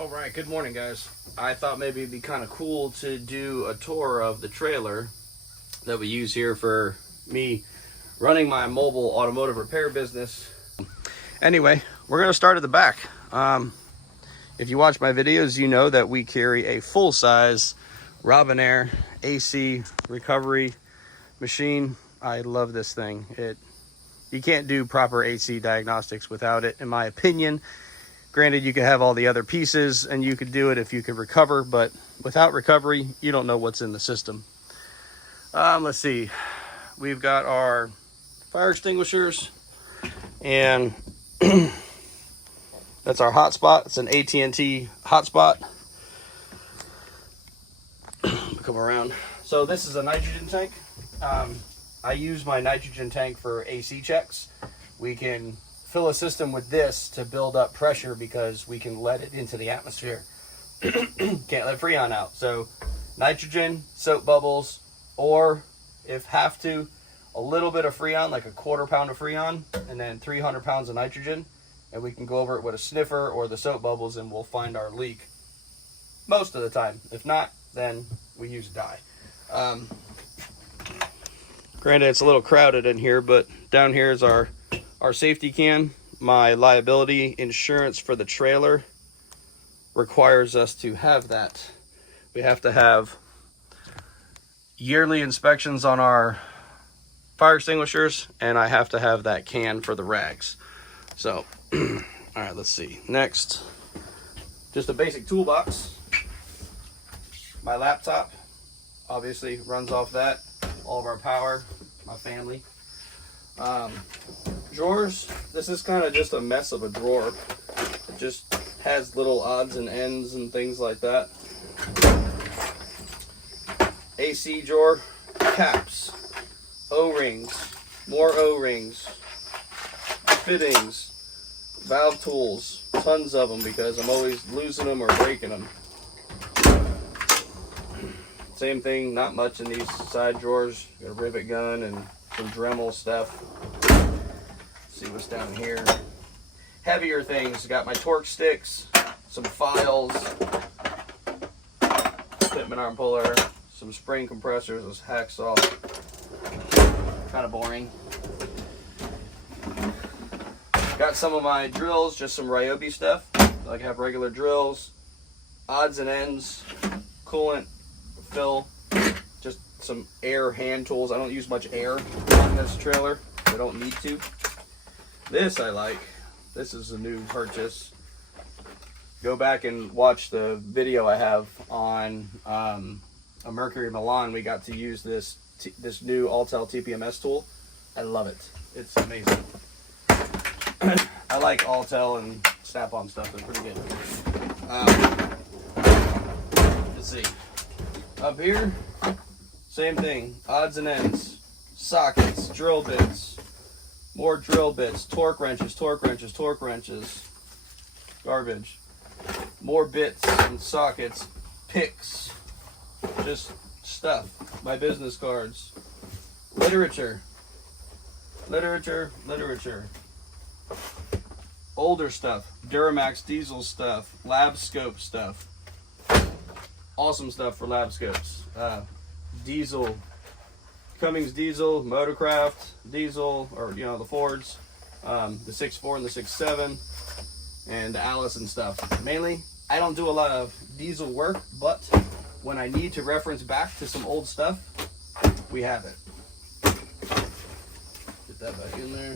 All right, good morning, guys. I thought maybe it'd be kind of cool to do a tour of the trailer that we use here for me running my mobile automotive repair business. Anyway, we're going to start at the back. If you watch my videos, you know that we carry a full-size Robinair AC recovery machine. I love this thing. You can't do proper AC diagnostics without it, in my opinion. Granted, you could have all the other pieces and you could do it if you could recover, but without recovery, you don't know what's in the system. Let's see. We've got our fire extinguishers, and that's our hotspot. It's an AT&T hotspot. Come around. So this is a nitrogen tank. I use my nitrogen tank for AC checks. We can fill a system with this to build up pressure because we can let it into the atmosphere. Can't let Freon out. So nitrogen, soap bubbles, or if have to, a little bit of Freon, like a 1/4 pound of Freon, and then 300 pounds of nitrogen, and we can go over it with a sniffer or the soap bubbles and we'll find our leak most of the time. If not, then we use dye. Granted, it's a little crowded in here, but down here is our safety can. My liability insurance for the trailer requires us to have that. We have to have yearly inspections on our fire extinguishers, and I have to have that can for the rags. So, all right, let's see. Next, just a basic toolbox. My laptop obviously runs off that. All of our power, my family. Drawers, this is kind of just a mess of a drawer. It just has little odds and ends and things like that. AC drawer, caps, O-rings, more O-rings, fittings, valve tools, tons of them because I'm always losing them or breaking them. Same thing, not much in these side drawers. Got a rivet gun and some Dremel stuff. See what's down here. Heavier things, got my torque sticks, some files, Pitman arm puller, some spring compressors, this hacksaw. Kind of boring. Got some of my drills, just some Ryobi stuff. Like I have regular drills, odds and ends, coolant, fill, just some air hand tools. I don't use much air on this trailer. I don't need to. This I like. This is a new purchase. Go back and watch the video I have on a Mercury Milan. We got to use this new Autel TPMS tool. I love it. It's amazing. I like Autel and Snap-on stuff. They're pretty good. Let's see. Up here, same thing. Odds and ends, sockets, drill bits, more drill bits, torque wrenches, garbage. More bits and sockets, picks, just stuff. My business cards, literature. Older stuff, Duramax diesel stuff, lab scope stuff. Awesome stuff for lab scopes. Diesel, Cummins diesel, Motorcraft diesel, or the Fords, the 6.4 and the 6.7, and the Allison stuff. Mainly, I don't do a lot of diesel work, but when I need to reference back to some old stuff, we have it. Get that back in there.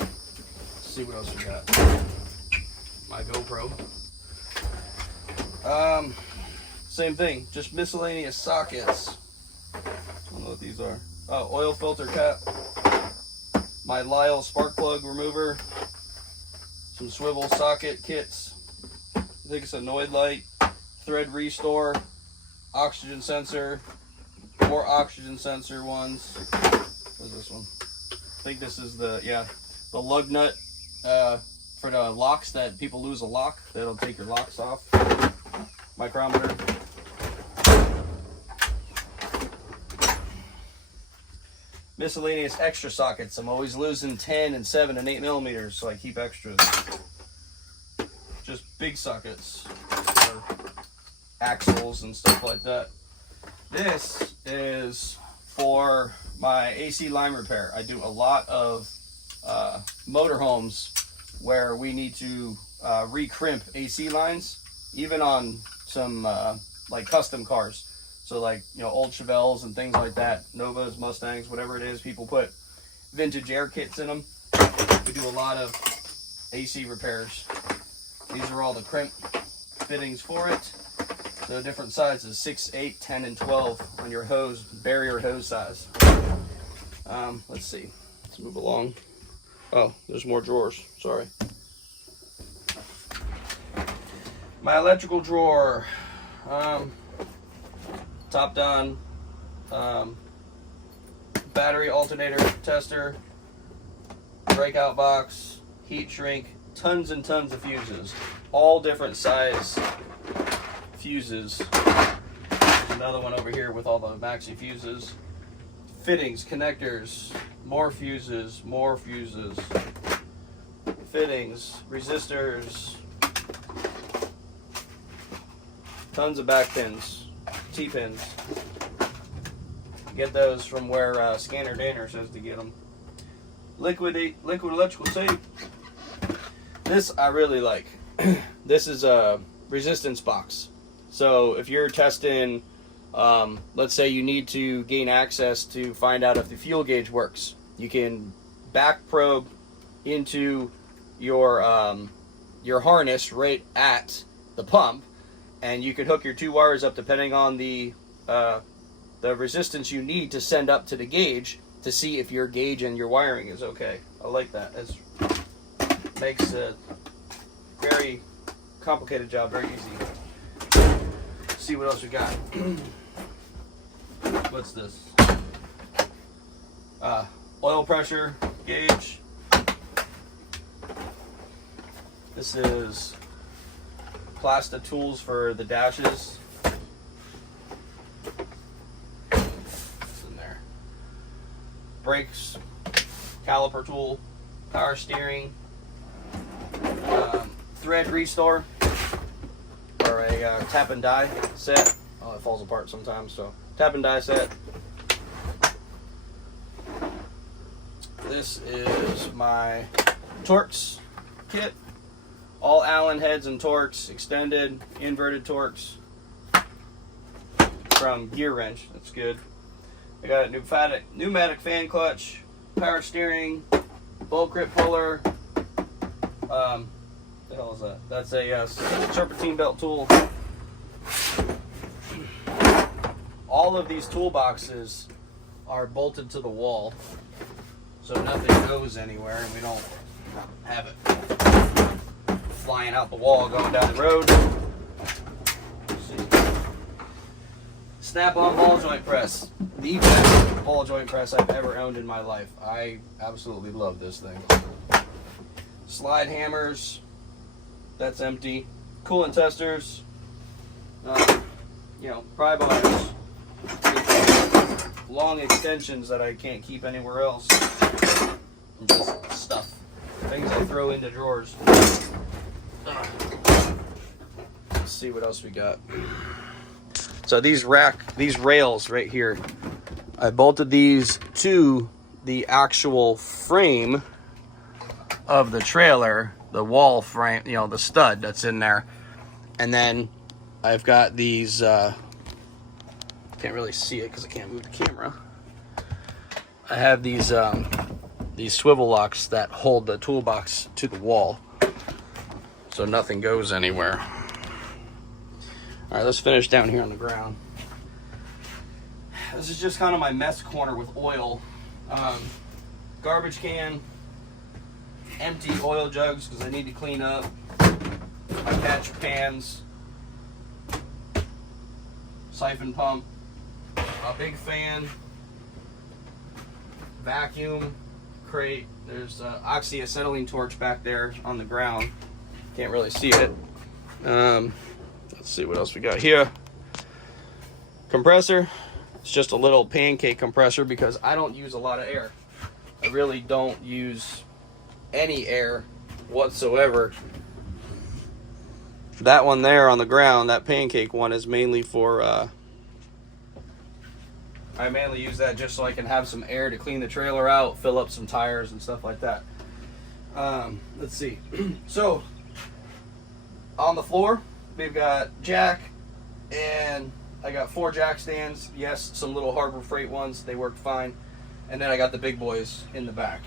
Let's see what else we got. My GoPro. Same thing, just miscellaneous sockets. I don't know what these are. Oh, oil filter cap. My Lyle spark plug remover. Some swivel socket kits. I think it's a Noid light. Thread restore. Oxygen sensor. More oxygen sensor ones. What's this one? I think this is the lug nut for the locks that people lose a lock. That'll take your locks off. Micrometer. Miscellaneous extra sockets. I'm always losing 10 and 7 and 8 millimeters, so I keep extras. just big sockets for axles and stuff like that. This is for my AC line repair. I do a lot of motorhomes where we need to re-crimp AC lines, even on some like custom cars. So like, you know, old Chevelles and things like that, Novas, Mustangs, whatever it is, people put vintage air kits in them. We do a lot of AC repairs. These are all the crimp fittings for it. So different sizes, 6, 8, 10, and 12 on your hose, barrier hose size. Let's see, let's move along. Oh, there's more drawers, sorry. My electrical drawer, top down, battery alternator tester, breakout box, heat shrink, tons and tons of fuses, all different size fuses. There's another one over here with all the maxi fuses, fittings, connectors, more fuses, fittings, resistors, tons of back pins, T-pins. Get those from where Scanner Danner says to get them. Liquid electrical tape. This I really like. This is a resistance box. So if you're testing, let's say you need to gain access to find out if the fuel gauge works, you can back probe into your harness right at the pump, and you could hook your two wires up depending on the resistance you need to send up to the gauge to see if your gauge and your wiring is okay. I like that. It makes a very complicated job very easy. Let's see what else we got. What's this? Oil pressure gauge. This is plastic tools for the dashes. What's in there? Brakes, caliper tool, power steering, thread restore, or a tap and die set. Oh, it falls apart sometimes, so tap and die set. This is my Torx kit. All Allen heads and Torx, extended, inverted Torx from Gear Wrench. That's good. I got a pneumatic fan clutch, power steering, bolt grip puller. What the hell is that? That's a serpentine belt tool. All of these toolboxes are bolted to the wall, so nothing goes anywhere, and we don't have it flying out the wall going down the road. Let's see. Snap-on ball joint press. The best ball joint press I've ever owned in my life. I absolutely love this thing. Slide hammers. That's empty. Coolant testers. You know, pry bars. Long extensions that I can't keep anywhere else. And just stuff. Things I throw into drawers. Let's see what else we got. So these rails right here, I bolted these to the actual frame of the trailer, the wall frame, you know, the stud that's in there. And then I've got these, can't really see it because I can't move the camera. I have these swivel locks that hold the toolbox to the wall, so nothing goes anywhere. All right, let's finish down here on the ground. This is just kind of my mess corner with oil. Garbage can, empty oil jugs because I need to clean up. My catch pans, siphon pump, a big fan, vacuum crate. There's oxyacetylene torch back there on the ground. Can't really see it. Let's see what else we got here. Compressor. It's just a little pancake compressor because I don't use a lot of air. I really don't use any air whatsoever that one there on the ground, that pancake one, is mainly for I mainly use that just so I can have some air to clean the trailer out, fill up some tires and stuff like that. Let's see. So on the floor we've got jack, and I got 4 jack stands. Yes, some little Harbor Freight ones, they worked fine. And then I got the big boys in the back.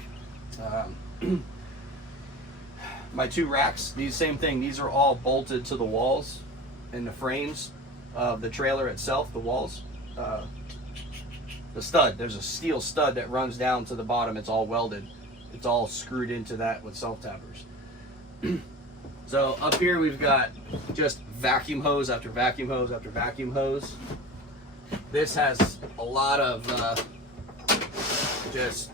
My 2 racks, these same thing, these are all bolted to the walls and the frames of the trailer itself, the walls. The stud, there's a steel stud that runs down to the bottom. It's all welded. It's all screwed into that with self-tappers. So up here we've got just vacuum hose after vacuum hose after vacuum hose. This has a lot of just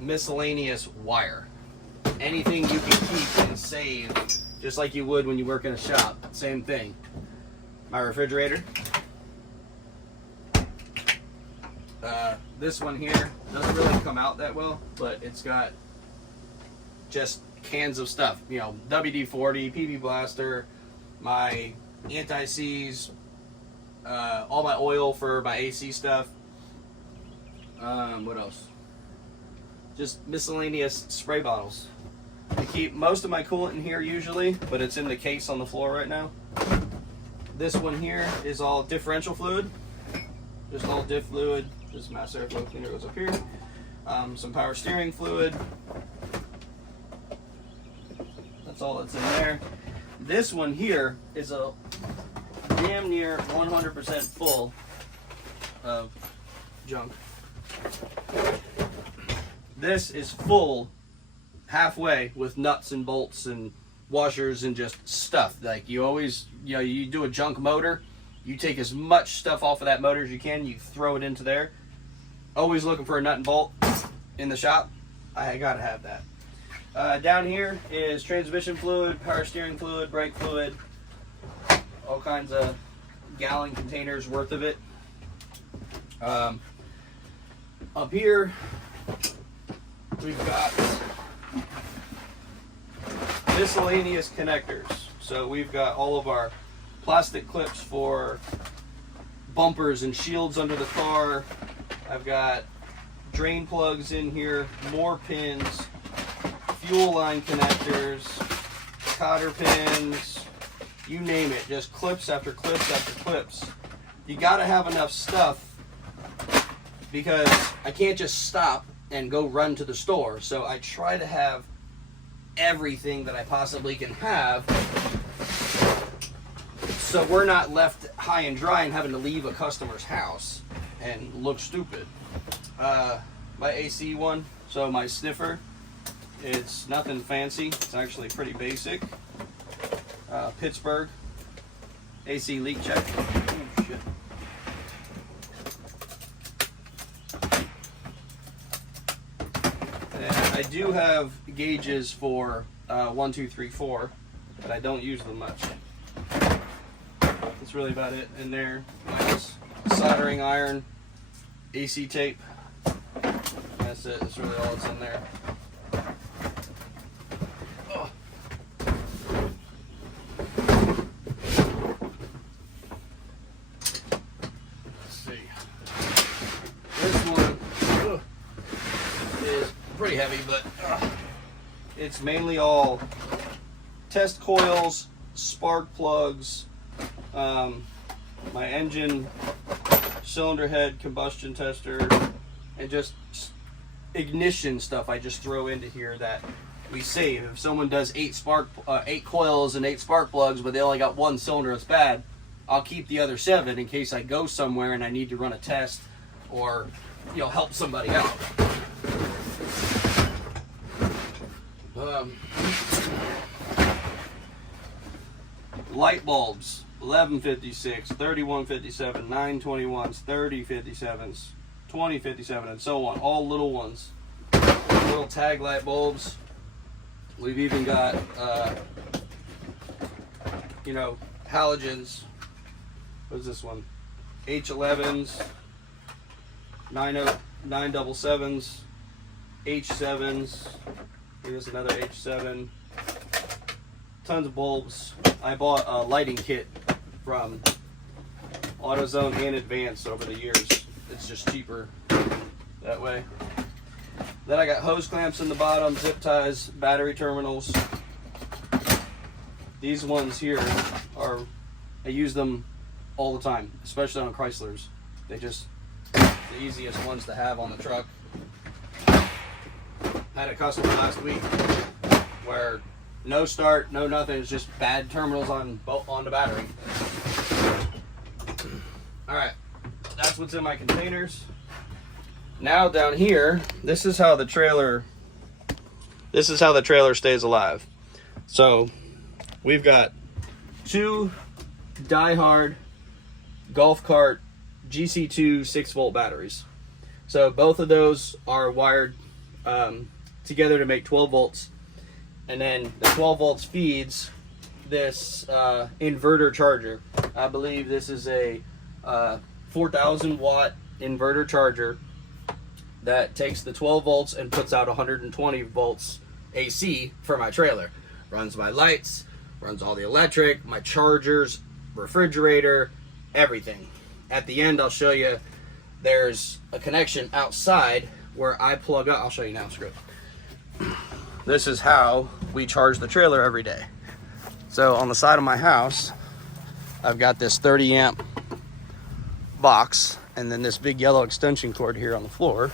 miscellaneous wire. Anything you can keep and save, just like you would when you work in a shop. Same thing. My refrigerator. This one here doesn't really come out that well, but it's got just cans of stuff. You know, WD-40, PB Blaster, my anti-seize, all my oil for my AC stuff. What else? Just miscellaneous spray bottles. I keep most of my coolant in here usually, but it's in the case on the floor right now. This one here is all differential fluid. Just all diff fluid. This mass airflow cleaner goes up here. Some power steering fluid. That's all that's in there. This one here is a damn near 100% full of junk. This is full halfway with nuts and bolts and washers and just stuff. Like you always, you know, you do a junk motor, you take as much stuff off of that motor as you can, you throw it into there. Always looking for a nut and bolt in the shop. I gotta have that. Down here is transmission fluid, power steering fluid, brake fluid, all kinds of gallon containers worth of it. Up here we've got miscellaneous connectors. So we've got all of our plastic clips for bumpers and shields under the car. I've got drain plugs in here, more pins, fuel line connectors, cotter pins, you name it, just clips after clips after clips. You gotta have enough stuff because I can't just stop and go run to the store. So I try to have everything that I possibly can have, so we're not left high and dry and having to leave a customer's house and look stupid. My AC one, so my sniffer, it's nothing fancy, it's actually pretty basic. Pittsburgh AC leak check. Oh, shit. And I do have gauges for 1, 2, 3, 4, but I don't use them much. That's really about it in there. Minus soldering iron, AC tape. That's it. That's really all that's in there. Oh. Let's see. This one is pretty heavy, but it's mainly all test coils, spark plugs, my engine cylinder head combustion tester, and just ignition stuff I just throw into here that we save. If someone does 8 coils and 8 spark plugs, but they only got 1 cylinder that's bad, I'll keep the other 7 in case I go somewhere and I need to run a test or, you know, help somebody out. Light bulbs, 1156, 3157, 921s, 3057s, 2057, and so on. All little ones. Little tag light bulbs. We've even got, you know, halogens. What's this one? H11s, 977s, H7s. Here's another H7. tons of bulbs. I bought a lighting kit from AutoZone and Advance over the years. It's just cheaper that way. Then I got hose clamps in the bottom, zip ties, battery terminals. These ones here are, I use them all the time, especially on Chryslers. They just, the easiest ones to have on the truck. Had a customer last week where no start, no nothing, it's just bad terminals on the battery. Alright, that's what's in my containers. Now down here, this is how the trailer stays alive. So we've got two die-hard golf cart GC2 6-volt batteries. So both of those are wired together to make 12 volts. And then the 12 volts feeds this inverter charger. I believe this is a 4,000 watt inverter charger that takes the 12 volts and puts out 120 volts AC for my trailer. Runs my lights, runs all the electric, my chargers, refrigerator, everything. At the end, I'll show you there's a connection outside where I plug up. I'll show you now, screw it. This is how we charge the trailer every day. So on the side of my house, I've got this 30 amp box and then this big yellow extension cord here on the floor.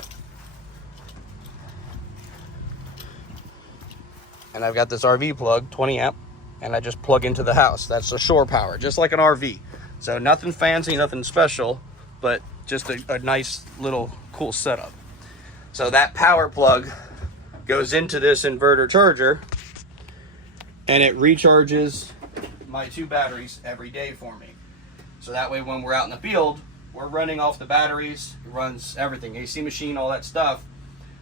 And I've got this RV plug, 20 amp, and I just plug into the house. That's a shore power, just like an RV. So nothing fancy, nothing special, but just a nice little cool setup. So that power plug goes into this inverter charger and it recharges my two batteries every day for me. So that way when we're out in the field, we're running off the batteries. It runs everything, AC machine, all that stuff.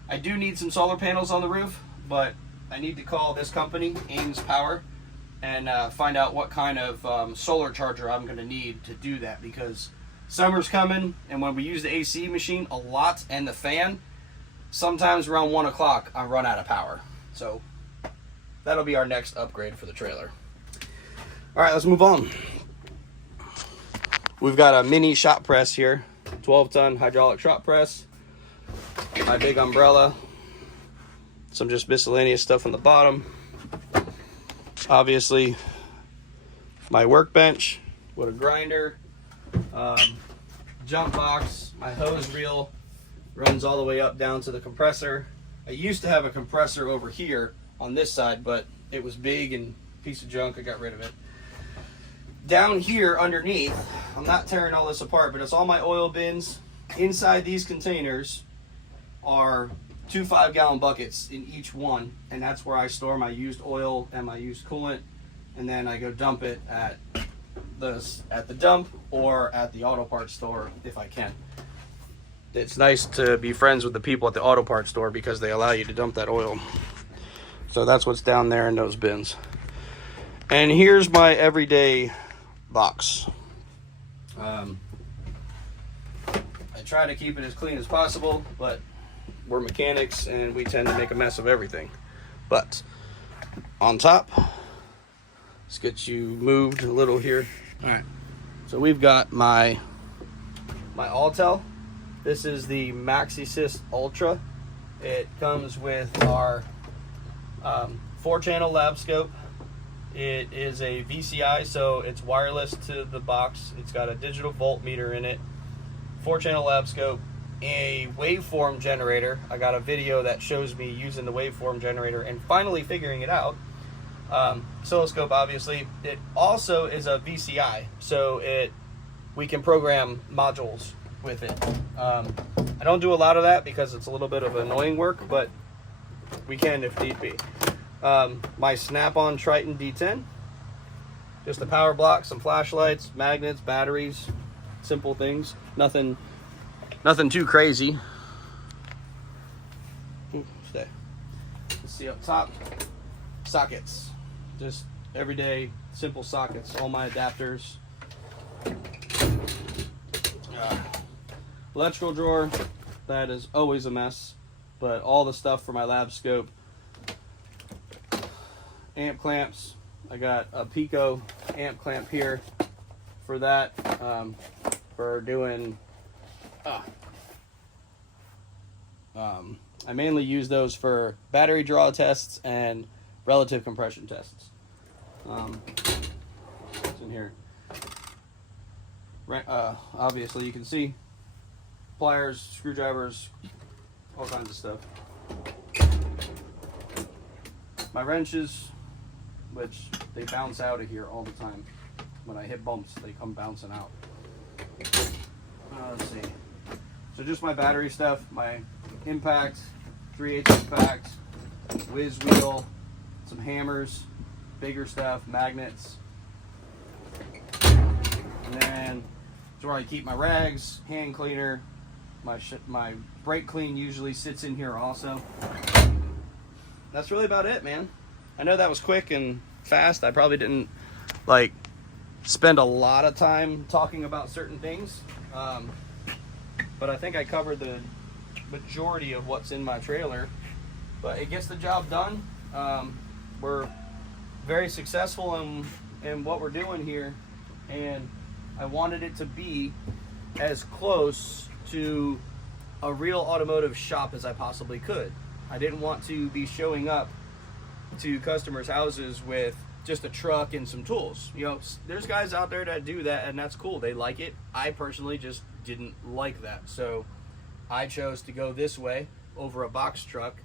I do need some solar panels on the roof, but I need to call this company, Ames Power, and find out what kind of solar charger I'm going to need to do that, because summer's coming, and when we use the AC machine a lot and the fan, sometimes around 1 o'clock I run out of power. So that'll be our next upgrade for the trailer. All right, let's move on. We've got a mini shop press here, 12-ton hydraulic shop press, my big umbrella, some just miscellaneous stuff on the bottom. Obviously, my workbench with a grinder, jump box, my hose reel runs all the way up down to the compressor. I used to have a compressor over here on this side, but it was big and a piece of junk. I got rid of it. Down here underneath, I'm not tearing all this apart, but it's all my oil bins. Inside these containers are 2 5-gallon buckets in each one, and that's where I store my used oil and my used coolant, and then I go dump it at the dump or at the auto parts store if I can. It's nice to be friends with the people at the auto parts store because they allow you to dump that oil. So that's what's down there in those bins. And here's my everyday box. I try to keep it as clean as possible, but we're mechanics and we tend to make a mess of everything. But on top, let's get you moved a little here. All right, so we've got my Autel. This is the MaxiSys Ultra. It comes with our 4-channel lab scope. It is a VCI, so it's wireless to the box. It's got a digital voltmeter in it, 4-channel lab scope, a waveform generator. I got a video that shows me using the waveform generator and finally figuring it out. Oscilloscope, obviously. It also is a VCI, so we can program modules with it. I don't do a lot of that because it's a little bit of annoying work, but we can if need be. My Snap-on Triton D10, just a power block, some flashlights, magnets, batteries, simple things. Nothing too crazy. Stay. Let's see up top. Sockets, just everyday simple sockets. All my adapters. Electrical drawer, that is always a mess, but all the stuff for my lab scope. Amp clamps, I got a Pico amp clamp here for that, for doing, I mainly use those for battery draw tests and relative compression tests. It's in here. Obviously you can see pliers, screwdrivers, all kinds of stuff. My wrenches, which they bounce out of here all the time. When I hit bumps, they come bouncing out. Let's see. So just my battery stuff, my impact, 3/8 impact, whiz wheel, some hammers, bigger stuff, magnets. And then it's where I keep my rags, hand cleaner, my brake clean usually sits in here also. That's really about it, man. I know that was quick and fast. I probably didn't like spend a lot of time talking about certain things, but I think I covered the majority of what's in my trailer. But it gets the job done. We're very successful in what we're doing here, and I wanted it to be as close to a real automotive shop as I possibly could. I didn't want to be showing up to customers' houses with just a truck and some tools. You know, there's guys out there that do that, and that's cool. They like it. I personally just didn't like that. So I chose to go this way over a box truck,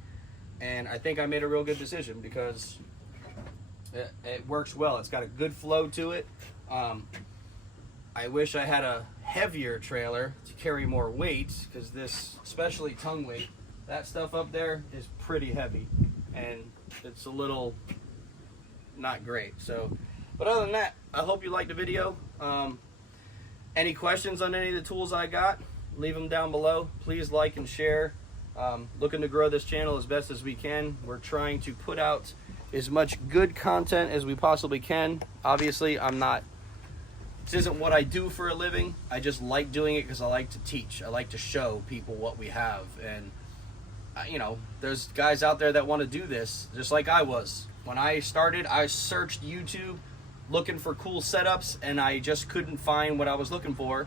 and I think I made a real good decision because it works well. It's got a good flow to it. I wish I had a heavier trailer to carry more weight, because this, especially tongue weight, that stuff up there is pretty heavy, and it's a little not great. So, but other than that, I hope you liked the video. Any questions on any of the tools I got, leave them down below. Please like and share. Looking to grow this channel as best as we can. We're trying to put out as much good content as we possibly can. Obviously, this isn't what I do for a living. I just like doing it because I like to teach. I like to show people what we have. And, you know, there's guys out there that want to do this just like I was. When I started, I searched YouTube looking for cool setups, and I just couldn't find what I was looking for.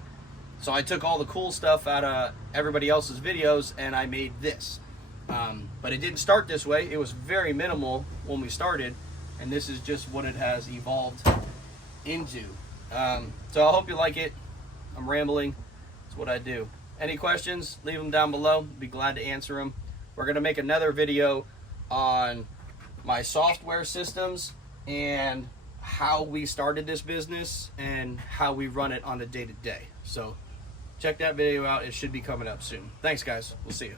So I took all the cool stuff out of everybody else's videos, and I made this. But it didn't start this way. It was very minimal when we started, and this is just what it has evolved into. So I hope you like it. I'm rambling. It's what I do. Any questions, leave them down below. Be glad to answer them. We're going to make another video on my software systems and how we started this business and how we run it on a day-to-day. So check that video out. It should be coming up soon. Thanks, guys. We'll see you.